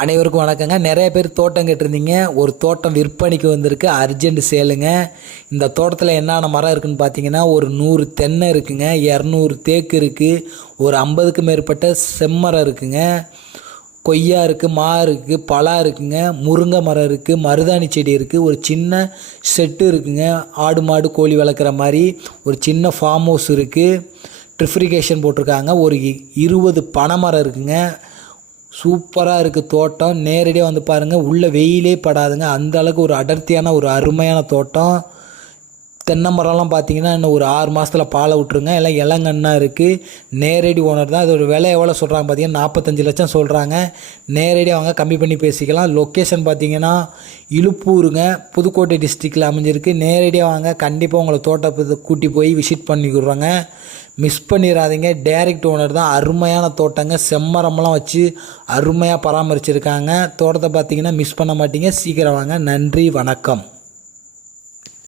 அனைவருக்கும் வணக்கங்க. நிறைய பேர் தோட்டம் கேட்டிருந்தீங்க. ஒரு தோட்டம் விற்பனைக்கு வந்திருக்கு, அர்ஜென்ட் சேலுங்க. இந்த தோட்டத்தில் என்னென்ன மரம் இருக்குதுன்னு பார்த்தீங்கன்னா, ஒரு 100 தென்னை இருக்குங்க, 200 தேக்கு இருக்குது, ஒரு 50க்கு மேற்பட்ட செம்மரம் இருக்குங்க, கொய்யா இருக்குது, மா இருக்குது, பலா இருக்குங்க, முருங்கை மரம் இருக்குது, மருதாணி செடி இருக்குது, ஒரு சின்ன செட்டு இருக்குங்க, ஆடு மாடு கோழி வளர்க்குற மாதிரி ஒரு சின்ன ஃபார்ம் ஹவுஸ் இருக்குது, ட்ரிஃப்ரிகேஷன் போட்டிருக்காங்க, ஒரு 20 பனைமரம் இருக்குங்க. சூப்பராக இருக்குது தோட்டம். நேரடியாக வந்து பாருங்கள், உள்ளே வெயிலே படாதுங்க, அந்த அளவுக்கு ஒரு அடர்த்தியான ஒரு அருமையான தோட்டம். தென்னை மரம்லாம் பார்த்தீங்கன்னா இன்னும் ஒரு 6 மாதத்தில் பாலை விட்ருங்க. எல்லாம் இளங்கண்ணா இருக்குது. நேரடி ஓனர் தான். அதோட விலை எவ்வளோ சொல்கிறாங்க பார்த்தீங்கன்னா 45 லட்சம் சொல்கிறாங்க. நேரடியாக அவங்க கம்மி பண்ணி பேசிக்கலாம். லொக்கேஷன் பார்த்தீங்கன்னா இலுப்பூருங்க, புதுக்கோட்டை டிஸ்ட்ரிக்டில் அமைஞ்சிருக்கு. நேரடியாக வாங்க, கண்டிப்பாக உங்களை தோட்டத்தை கூட்டி போய் விசிட் பண்ணிக்கிறோங்க. மிஸ் பண்ணிடாதீங்க. டைரக்ட் ஓனர் தான். அருமையான தோட்டங்க, செம்மரம்லாம் வச்சு அருமையாக பராமரிச்சிருக்காங்க. தோட்டத்தை பார்த்தீங்கன்னா மிஸ் பண்ண மாட்டீங்க. சீக்கிரம் வாங்க. நன்றி, வணக்கம்.